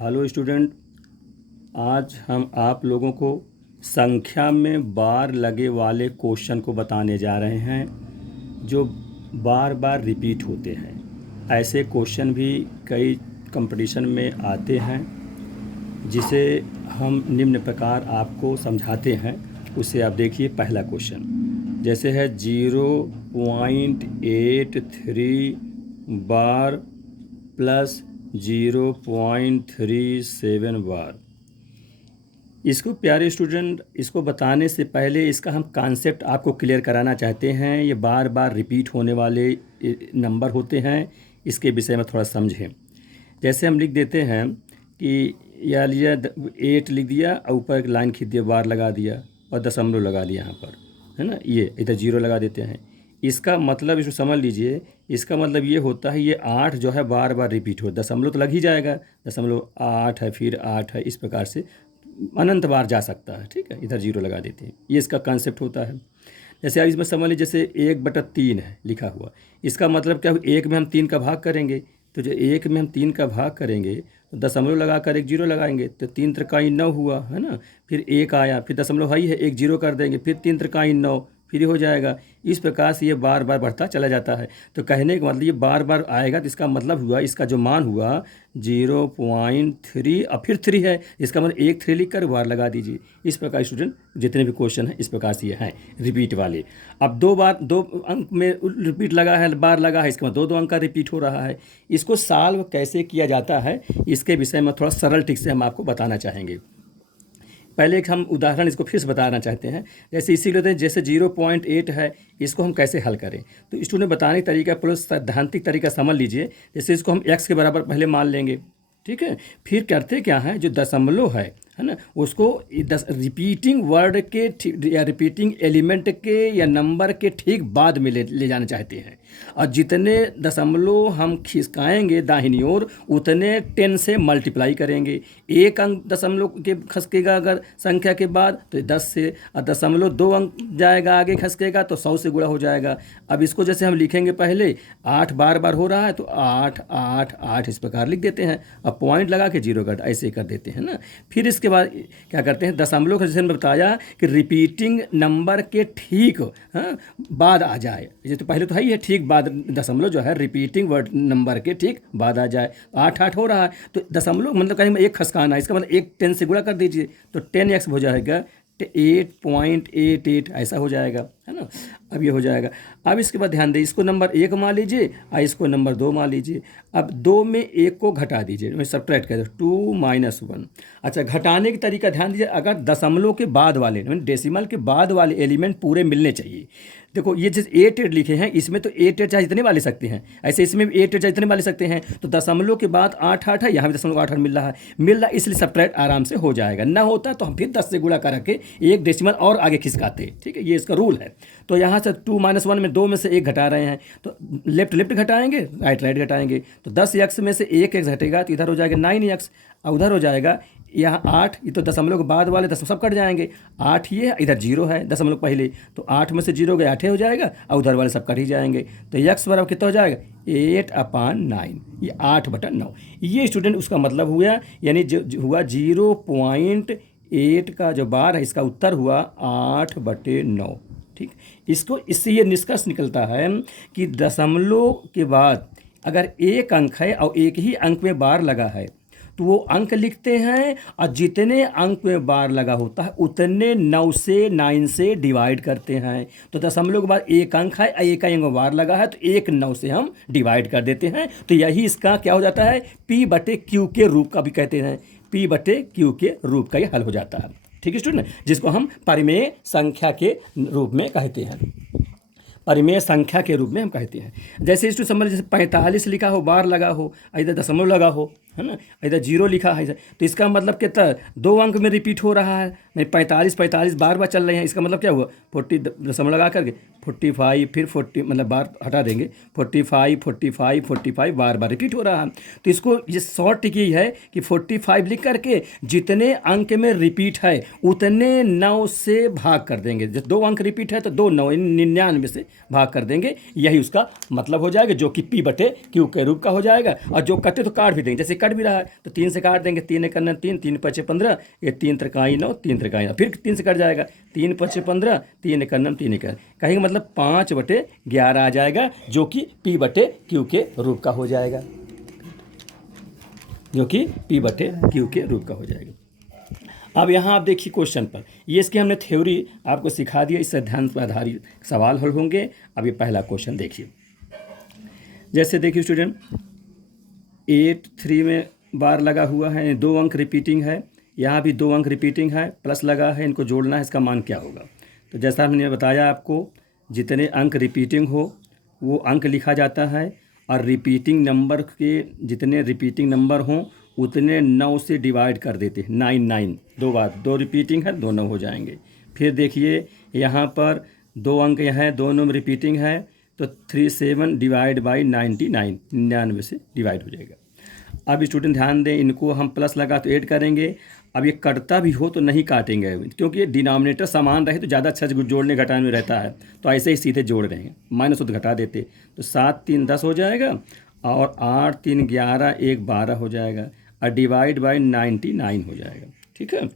Hello student. आज हम आप लोगों को संख्या में बार लगे वाले क्वेश्चन को बताने जा रहे हैं जो बार बार रिपीट होते हैं। ऐसे क्वेश्चन भी कई कंपटीशन में आते हैं जिसे हम निम्न प्रकार आपको समझाते हैं। उसे आप देखिए। पहला क्वेश्चन जैसे है 0.83 बार प्लस 0.37 बार। इसको प्यारे स्टूडेंट, इसको बताने से पहले इसका हम कॉन्सेप्ट आपको क्लियर कराना चाहते हैं। ये बार बार रिपीट होने वाले नंबर होते हैं, इसके विषय में थोड़ा समझें। जैसे हम लिख देते हैं कि या लिया 8 लिख दिया और ऊपर एक लाइन खींच दिया, बार लगा दिया और दशमलव लगा दिया यहाँ पर, है ना। ये इधर 0 लगा देते हैं। इसका मतलब इसको समझ लीजिए। इसका मतलब ये होता है ये 8 जो है बार बार रिपीट हो, दशमलव तो लग ही जाएगा। दशमलव 8 है, फिर 8 है, इस प्रकार से अनंत बार जा सकता है। ठीक है, इधर 0 लगा देते हैं। ये इसका कॉन्सेप्ट होता है। जैसे आप इसमें समझ लीजिए, जैसे 1/3 है लिखा हुआ। इसका मतलब क्या हुआ, 1 में हम 3 का भाग करेंगे, तो जो 1 में हम 3 का भाग करेंगे तो दशमलव लगा कर एक 0 लगाएंगे तो 3 त्रिकाई 9 हुआ, है ना। फिर 1 आया, फिर दशमलव ही है, एक 0 कर देंगे, फिर 3 त्रिकाई 9, फिर हो जाएगा। इस प्रकार से ये बार बार बढ़ता चला जाता है। तो कहने का मतलब ये बार बार आएगा, तो इसका मतलब हुआ, इसका जो मान हुआ 0.3 और फिर 3 है, इसका मतलब एक 3 लिख कर बार लगा दीजिए। इस प्रकार स्टूडेंट जितने भी क्वेश्चन हैं इस प्रकार से ये हैं रिपीट वाले। अब दो अंक में रिपीट लगा है, बार लगा है, इसका मतलब दो अंक का रिपीट हो रहा है। इसको सॉल्व कैसे किया जाता है इसके विषय में थोड़ा सरल ट्रिक से हम आपको बताना चाहेंगे। पहले एक हम उदाहरण इसको फिर से बताना चाहते हैं। जैसे इसी लेते हैं, जैसे 0.8 है, इसको हम कैसे हल करें। तो स्टूडेंट बताने का तरीका प्लस सैद्धांतिक तरीका समझ लीजिए। जैसे इसको हम x के बराबर पहले मान लेंगे, ठीक है। फिर करते क्या है, जो दशमलव है ना, उसको रिपीटिंग वर्ड के या रिपीटिंग एलिमेंट के या नंबर के ठीक बाद में ले जाना चाहते हैं। और जितने दशमलव हम खिसकाएंगे दाहिनी ओर, उतने 10 से मल्टीप्लाई करेंगे। एक अंक दशमलव के खसकेगा अगर संख्या के बाद तो 10 से, और दशमलव 2 अंक जाएगा आगे खसकेगा तो 100 से गुणा हो जाएगा। अब इसको जैसे हम लिखेंगे, पहले 8 बार बार हो रहा है तो 8 8 8 इस प्रकार लिख देते हैं। अब पॉइंट लगा के 0 कट ऐसे कर देते हैं ना। फिर इसके बाद क्या करते हैं, दशमलव का जैसे बताया कि रिपीटिंग नंबर के ठीक बाद आ जाए। ये तो पहले तो है ही है, ठीक बाद दशमलव जो है रिपीटिंग वर्ड नंबर के ठीक बाद आ जाए। 8 8 हो रहा है तो दशमलव मतलब कहीं एक खसकाना है, इसका मतलब एक 10 से गुणा कर दीजिए तो 10x हो जाएगा, 8.88 ऐसा हो जाएगा, है ना। अब ये हो जाएगा। अब इसके बाद ध्यान दें, इसको नंबर 1 मान लीजिए और इसको नंबर 2 मान लीजिए। अब 2 में 1 को घटा दीजिए, मैं सब्ट्रैक्ट कर दो, 2 - 1। अच्छा, घटाने का तरीका ध्यान दीजिए। अगर दशमलव के बाद वाले डेसिमल के बाद वाले एलिमेंट पूरे मिलने चाहिए। देखो ये जिस 8 8 लिखे हैं, इसमें तो 8 8 चाहे जितने वाले सकते हैं, ऐसे इसमें भी 8 8 चाहे जितने वाले सकते हैं। तो दशमलव के बाद 8 8 है, यहाँ भी दशमलव 8 8 मिल रहा है, इसलिए सब्ट्रैक्ट आराम से हो जाएगा। ना होता तो हम फिर 10 से गुणा करके एक डेसिमल और आगे खिसकाते। ठीक है, ये इसका रूल है। तो यहाँ से 2 - 1 में 2 में से 1 घटा रहे हैं, तो लेफ्ट लेफ्ट घटाएंगे, राइट राइट घटाएंगे। तो 10x में से 1x घटेगा तो इधर हो जाएगा 9x, और उधर हो जाएगा यहाँ 8। ये तो दशमलव के बाद वाले दशमलव सब कट जाएंगे। 8 ये है, इधर 0 है दशमलव पहले, तो 8 में से 0 गए 8 हो जाएगा, और उधर वाले सब कट ही जाएंगे। तो x बराबर कितना हो जाएगा, 8/9, ये 8/9। ये स्टूडेंट उसका मतलब हुआ, यानी जो हुआ 0.8 का जो बार है, इसका उत्तर हुआ 8/9। ठीक, इससे ये निष्कर्ष निकलता है कि दशमलव के बाद अगर एक अंक है और एक ही अंक में बार लगा है तो वो अंक लिखते हैं, और जितने अंक में बार लगा होता है उतने 9 से डिवाइड करते हैं। तो दशमलव के बाद एक अंक है, एक अंक में बार लगा है, तो 1 9 से हम डिवाइड कर देते हैं। तो यही इसका क्या हो जाता है, P/Q के रूप का भी कहते हैं। P/Q के रूप का ये हल हो जाता है। ठीक है स्टूडेंट, जिसको हम परिमेय संख्या के रूप में कहते हैं, परिमेय संख्या के रूप में हम कहते हैं। जैसे इसको समझ, जैसे 45 लिखा हो, बार लगा हो, इधर दशमलव लगा हो, है ना, इधर 0 लिखा है, तो इसका मतलब कितना, 2 अंक में रिपीट हो रहा है। नहीं, 45 बार बार चल रहे हैं, इसका मतलब क्या हुआ, 40 दशमलव लगा करके 45, फिर 40 मतलब बार हटा देंगे, 45 45 45 बार बार रिपीट हो रहा है। तो इसको ये शॉर्ट ट्रिक यही है कि 45 लिख करके जितने अंक में रिपीट है उतने 9 से भाग कर देंगे। जब 2 अंक रिपीट है तो 2 9 99 से भाग कर देंगे। यही उसका मतलब हो जाएगा, जो कि P/Q के रूप का हो जाएगा। और जो कटे तो काट भी देंगे, जैसे कट भी रहा है तो 3 से काट देंगे, 3 एकम 3, 3 पचे 15, ये 3 त्रिकाई 9, 3 त्रिकाई 9, फिर 3 से कट जाएगा, 3 पचे 15, 3 एकम 3 एकम, कहेंगे मतलब 5/11 आ जाएगा, जो कि P/Q के रूप का हो जाएगा, जो कि P/Q के रूप का हो जाएगा। अब यहाँ आप देखिए क्वेश्चन पर, ये इसकी हमने थ्योरी आपको सिखा दिया, इस सिद्धांत पर आधारित सवाल हल होंगे। अब ये पहला क्वेश्चन देखिए, जैसे देखिए स्टूडेंट 8-3 में बार लगा हुआ है, 2 अंक रिपीटिंग है, यहाँ भी 2 अंक रिपीटिंग है, प्लस लगा है, इनको जोड़ना है, इसका मान क्या होगा। तो जैसा हमने बताया आपको, जितने अंक रिपीटिंग हो वो अंक लिखा जाता है, और रिपीटिंग नंबर के जितने रिपीटिंग नंबर हों उतने 9 से डिवाइड कर देते हैं, 9 9, 2 बार, 2 रिपीटिंग है, 2 9 हो जाएंगे। फिर देखिए यहाँ पर 2 अंक हैं, दोनों में रिपीटिंग है, तो 37 डिवाइड बाई 99, 99 से डिवाइड हो जाएगा। अब स्टूडेंट ध्यान दें, इनको हम प्लस लगा तो ऐड करेंगे, अब ये कटता भी हो तो नहीं काटेंगे, क्योंकि ये डिनोमिनेटर समान रहे तो ज़्यादा अच्छा जोड़ने घटाने में रहता है, तो ऐसे ही सीधे जोड़ रहे हैं, माइनस हो तो घटा देते, तो 7 3 10 हो जाएगा, और 8 3 11, 1 12 हो जाएगा, और डिवाइड बाई 99 हो जाएगा। ठीक है,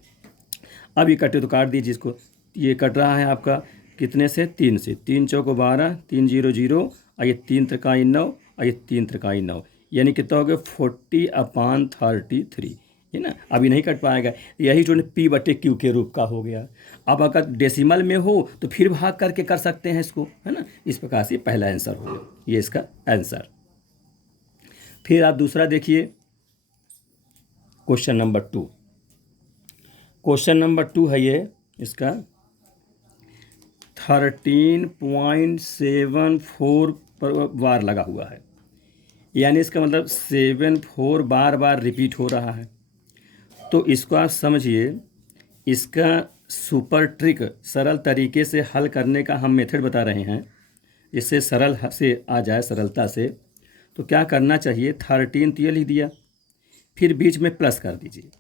अब ये कटे तो काट दीजिए इसको, ये कट रहा है आपका कितने से, 3 से, 3 चौको 12, 3 0 0, और ये 3 त्रिकाई 9, और ये 3 त्रिकाई 9, यानी कितना हो गया 40/33, है ना। अभी नहीं कट पाएगा, यही स्टूडेंट P/Q के रूप का हो गया। अब अगर डेसिमल में हो तो फिर भाग करके कर सकते हैं इसको, है ना। इस प्रकार से पहला आंसर हो गया, ये इसका आंसर। फिर आप दूसरा देखिए, क्वेश्चन नंबर 2, क्वेश्चन नंबर 2 है ये इसका 13.74 पर बार लगा हुआ है, यानी इसका मतलब 74 बार बार रिपीट हो रहा है। तो इसको आप समझिए, इसका सुपर ट्रिक, सरल तरीके से हल करने का हम मेथड बता रहे हैं, इससे सरल से आ जाए सरलता से। तो क्या करना चाहिए, 13 तो ये लिख दिया, फिर बीच में प्लस कर दीजिए।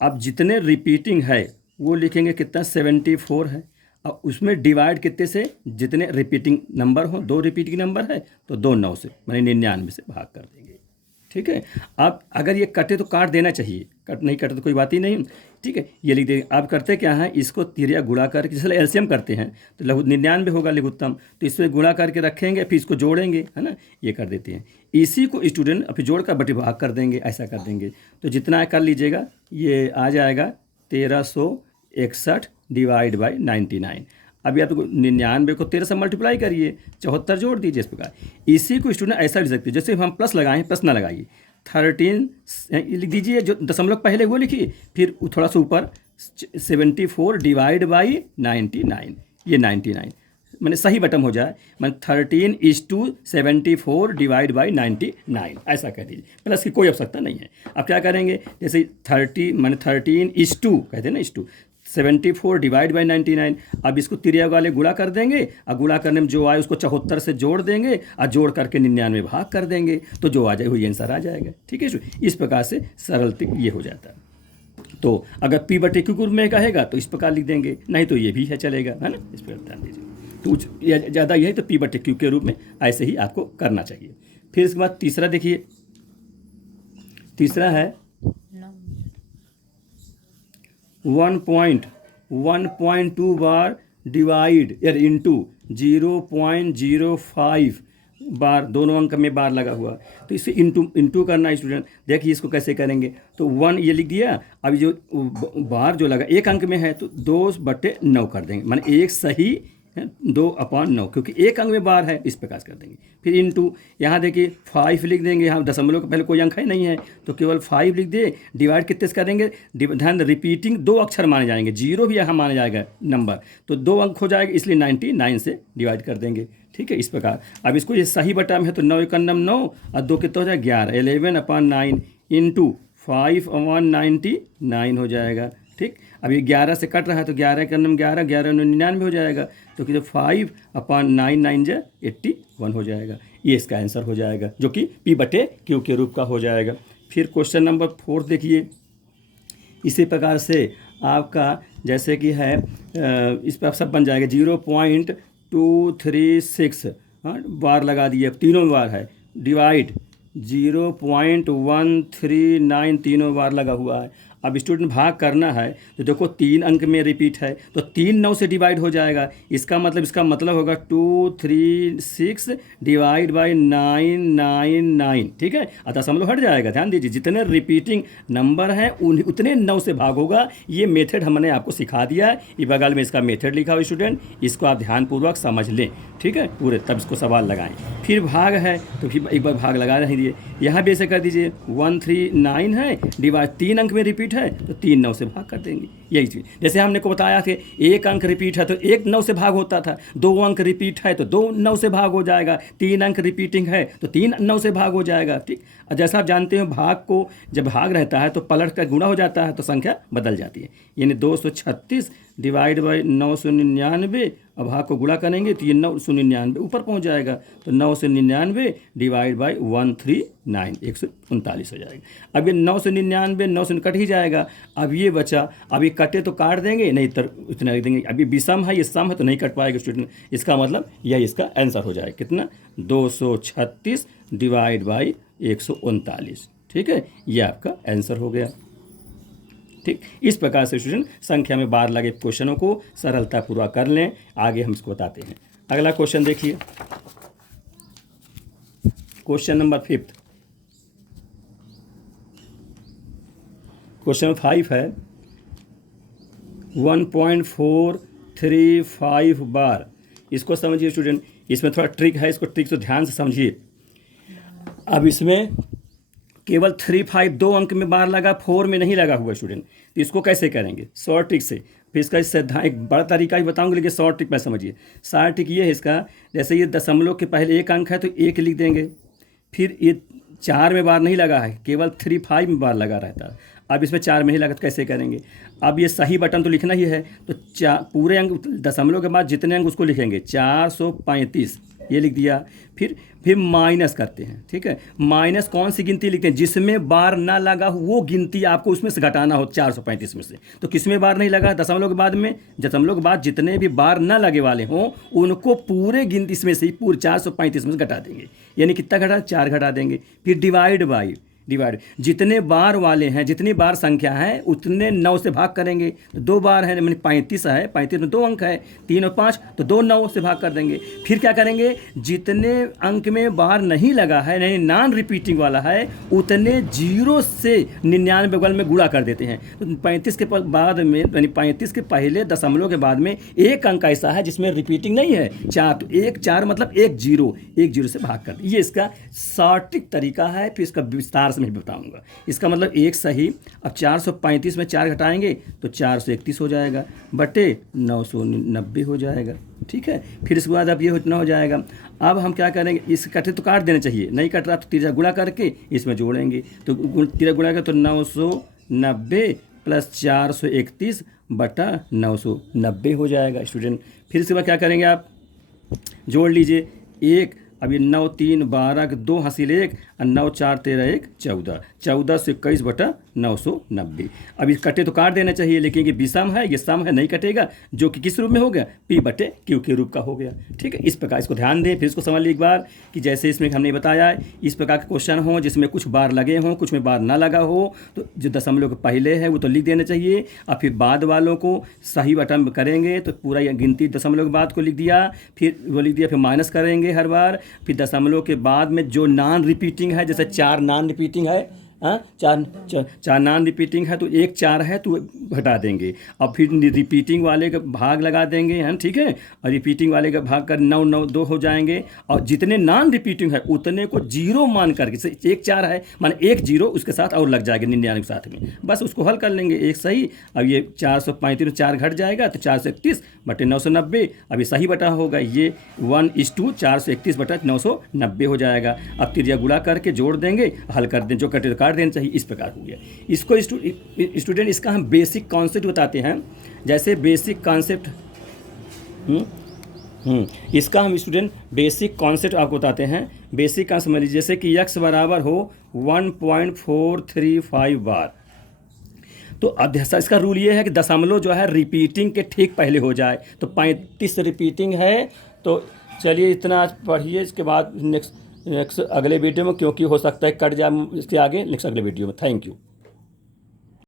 अब जितने रिपीटिंग है वो लिखेंगे कितना, 74 है, और उसमें डिवाइड कितने से, जितने रिपीटिंग नंबर हो, 2 रिपीटिंग नंबर है तो 2 9 से, माने 99 से भाग कर देंगे। ठीक है, अब अगर ये कटे तो काट देना चाहिए, कट नहीं कटे तो कोई बात ही नहीं। ठीक है, ये लिख देंगे। आप करते क्या है, इसको तिरिया गुणा करके, जैसे एलसीएम करते हैं तो लघु 99 होगा लघुत्तम, तो इसमें गुणा करके रखेंगे, फिर इसको जोड़ेंगे, है ना, ये कर देते हैं। इसी को स्टूडेंट फिर जोड़ कर बटे भाग कर देंगे, ऐसा कर देंगे। तो जितना कर लीजिएगा, ये आ जाएगा 1361 डिवाइड बाई 99। अभी आप 99 को 13 से मल्टीप्लाई करिए, 74 जोड़ दीजिए, इस प्रकार। इसी को स्टूडेंट ऐसा लिख सकते हैं, जैसे हम प्लस लगाएं, प्लस ना लगाइए, 13 लिख दीजिए, जो दशमलव पहले वो लिखिए, फिर थोड़ा सा ऊपर 74 डिवाइड बाई 99, ये 99 मैंने सही बटन हो जाए, मैंने 13:74 डिवाइड बाई 99, ऐसा कह दीजिए, प्लस की कोई आवश्यकता नहीं है। अब क्या करेंगे, जैसे 30 मैंने 13:2 कहते हैं ना, 74 डिवाइड बाई 99। अब इसको तिरिया वाले गुणा कर देंगे, और गुणा करने में जो आए उसको 74 से जोड़ देंगे, और जोड़ करके 99 भाग कर देंगे, तो जो आ जाए वही आंसर आ जाएगा। ठीक है, इस प्रकार से सरल ये हो जाता है। तो अगर P/Q में कहेगा तो इस प्रकार लिख देंगे, नहीं तो ये भी है चलेगा, है ना, इस प्रकार ध्यान दीजिए। तो ज़्यादा यही तो P/Q के रूप में ऐसे ही आपको करना चाहिए। फिर इसके बाद तीसरा देखिए, तीसरा है 1.2 बार डिवाइड या इंटू 0.05 बार, दोनों अंक में बार लगा हुआ, तो इसे इंटू करना है स्टूडेंट। देखिए इसको कैसे करेंगे, तो 1 ये लिख दिया, अभी जो बार जो लगा एक अंक में है तो 2/9 कर देंगे, माने एक सही 2/9, क्योंकि एक अंक में बार है, इस प्रकार से कर देंगे। फिर इंटू, यहाँ देखिए 5 लिख देंगे, यहाँ दशमलव के पहले कोई अंक है नहीं है तो केवल 5 लिख दे, डिवाइड कितने से करेंगे, ध्यान रिपीटिंग 2 अक्षर माने जाएंगे, 0 भी यहाँ माना जाएगा नंबर, तो 2 अंक हो जाएगा, इसलिए 99 से डिवाइड कर देंगे। ठीक है, इस प्रकार। अब इसको ये सही बटा में है तो 9 × 9 और 2 कितना हो जाएगा 11, 11/9 इंटू 5/99 हो जाएगा। ठीक, अब ये 11 से कट रहा है तो 11 × 11, 11 99 हो जाएगा, तो कि 5/99 81 हो जाएगा। ये इसका आंसर हो जाएगा, जो कि P/Q के रूप का हो जाएगा। फिर क्वेश्चन नंबर 4 देखिए, इसी प्रकार से आपका जैसे कि है इस पर सब बन जाएगा 0.236 बार लगा दिए, तीनों बार है, डिवाइड 0.139 तीनों बार लगा हुआ है। अब स्टूडेंट भाग करना है तो देखो 3 अंक में रिपीट है तो 3 9 से डिवाइड हो जाएगा। इसका मतलब होगा 236 डिवाइड बाई 999, ठीक है। अतः दशमलव हट जाएगा। ध्यान दीजिए, जितने रिपीटिंग नंबर हैं उतने 9 से भाग होगा। ये मेथड हमने आपको सिखा दिया है। ये बगल में इसका मेथड लिखा हुआ स्टूडेंट, इसको आप ध्यानपूर्वक समझ लें, ठीक है पूरे, तब इसको सवाल लगाएं। फिर भाग है तो फिर एक बार भाग लगा रही यहाँ भी ऐसे कर दीजिए। 139 है डिवाइड 3 अंक में रिपीट है तो 3 9 से भाग कर देंगे। यही चीज़ जैसे हमने को बताया कि 1 अंक रिपीट है तो 1 9 से भाग होता था, 2 अंक रिपीट है तो 2 9 से भाग हो जाएगा, 3 अंक रिपीटिंग है तो 3 9 से भाग हो जाएगा, ठीक। और जैसा आप जानते हो भाग को जब भाग रहता है तो पलट कर गुणा हो जाता है तो संख्या बदल जाती है। यानी 236 डिवाइड बाई 999, अब भाग को गुणा करेंगे तो ये 999 ऊपर पहुंच जाएगा तो 999 डिवाइड बाई 139 139 हो जाएगा। अब ये 999 9 से कट ही जाएगा। अब ये बचा, अब ये कटे तो काट देंगे, नहीं तो इतना लिख देंगे। अब ये विषम है, ये सम है तो नहीं कट पाएगा स्टूडेंट। इसका मतलब यही इसका आंसर हो जाएगा कितना, 236 डिवाइड बाई 139, ठीक है। ये आपका आंसर हो गया, ठीक। इस प्रकार से स्टूडेंट संख्या में बार लगे क्वेश्चनों को सरलतापूर्वक कर लें। आगे हम इसको बताते हैं। अगला क्वेश्चन देखिए, क्वेश्चन नंबर 5। क्वेश्चन 5 है 1.435 बार। इसको समझिए स्टूडेंट, इसमें थोड़ा ट्रिक है, इसको ट्रिक से ध्यान से समझिए। अब इसमें केवल 35 2 अंक में बार लगा, 4 में नहीं लगा हुआ स्टूडेंट, तो इसको कैसे करेंगे शॉर्ट ट्रिक से। फिर इसका एक बड़ा तरीका ही बताऊंगा, लेकिन शॉर्ट ट्रिक में समझिए। शॉर्ट ट्रिक ये है इसका, जैसे ये दशमलव के पहले 1 अंक है तो 1 लिख देंगे। फिर ये 4 में बार नहीं लगा है, केवल 35 में बार लगा रहता है। अब इसमें 4 में नहीं लगा तो कैसे करेंगे। अब ये सही बटन तो लिखना ही है, तो पूरे अंक दशमलव के बाद जितने अंक उसको लिखेंगे 435, ये लिख दिया। फिर माइनस करते हैं, ठीक है। माइनस कौन सी गिनती लिखते हैं, जिसमें बार ना लगा हो वो गिनती आपको उसमें से घटाना हो 435 में से। तो किसमें बार नहीं लगा, दशमलव के बाद में, दशमलव के बाद जितने भी बार ना लगे वाले हों उनको पूरे गिनती इसमें से पूरे 435 में से घटा देंगे। यानी कितना घटा, 4 घटा देंगे। फिर डिवाइड बाई, जितने बार वाले हैं, जितनी बार संख्या है उतने 9 से भाग करेंगे। तो 2 बार है, मैंने 35 है, 35 में 2 अंक है, 3 और 5, तो 2 9 से भाग कर देंगे। फिर क्या करेंगे, जितने अंक में बार नहीं लगा है, नहीं नॉन रिपीटिंग वाला है, उतने 0 से 99 बगल में गुणा कर देते हैं। तो 35 के बाद में, यानी 35 के पहले दशमलव के बाद में 1 अंक ऐसा है जिसमें रिपीटिंग नहीं है, 4, तो 1 4 मतलब 1 0 से भाग कर। ये इसका शॉर्टिक तरीका है। फिर इसका विस्तार में बताऊंगा। इसका मतलब 1 सही। अब 435 में 4 घटाएंगे तो 431 हो जाएगा, बटे 990 हो जाएगा, ठीक है। फिर इसके बाद अब ये इतना हो जाएगा। अब हम क्या करेंगे, इस कटे तो काट देना चाहिए, नहीं कट रहा तो तिरछा गुणा करके इसमें जोड़ेंगे। तो तिरछा गुणा करके तो 990 प्लस 431 बटा 990 हो जाएगा स्टूडेंट। फिर इसके बाद क्या करेंगे, आप जोड़ लीजिए। 1, अब ये 9 3 12 2 हासिल 1 और 9 4 13 1 14, 14 से 21 बटा 990। अब इस कटे तो काट देना चाहिए, लेकिन ये विषम है, ये सम है, नहीं कटेगा, जो कि किस रूप में हो गया, P बटे Q के रूप का हो गया, ठीक है। इस प्रकार इसको ध्यान दें। फिर इसको समझ लीजिए एक बार कि जैसे इसमें हमने बताया इस प्रकार के क्वेश्चन हो जिसमें कुछ बार लगे हों, कुछ में बार ना लगा हो, तो जो दशमलव के पहले है वो तो लिख देना चाहिए। और फिर बाद वालों को सही बटन करेंगे तो पूरा गिनती दशमलव के बाद को लिख दिया, फिर वो लिख दिया, फिर माइनस करेंगे हर बार। फिर दशमलव के बाद में जो नॉन रिपीटिंग है, जैसे 4 नॉन रिपीटिंग है, हाँ, चार नॉन रिपीटिंग है तो 1 4 है तो घटा देंगे। अब फिर रिपीटिंग वाले का भाग लगा देंगे, हैं, ठीक है। और रिपीटिंग वाले का भाग कर 9 9 2 हो जाएंगे। और जितने नॉन रिपीटिंग है उतने को 0 मान करके, 1 4 है माने 1 0 उसके साथ और लग जाएगा 99 के साथ में, बस उसको हल कर लेंगे। 1 सही। अब ये 435 में 4 घट जाएगा तो 431 बटे 990। अब ये सही बटा होगा, ये 1:2 431 बटा 990 हो जाएगा। अब तिरिया गुणा करके जोड़ देंगे, हल कर दें, जो कटे काट देना चाहिए। इस प्रकार हो गया। इसको स्टूडेंट इसका हम बेसिक कॉन्सेप्ट बताते हैं। जैसे बेसिक कॉन्सेप्ट इसका हम स्टूडेंट बेसिक कॉन्सेप्ट आपको बताते हैं। बेसिक का समझ लीजिए, जैसे कि x बराबर हो 1.435 बार, तो इसका रूल ये है कि दशमलव जो है रिपीटिंग के ठीक पहले हो जाए। तो 35 रिपीटिंग है, तो चलिए इतना पढ़िए। इसके बाद नेक्स्ट नेक्स्ट अगले वीडियो में, क्योंकि हो सकता है कट जाए इसके आगे, नेक्स्ट अगले वीडियो में। Thank you.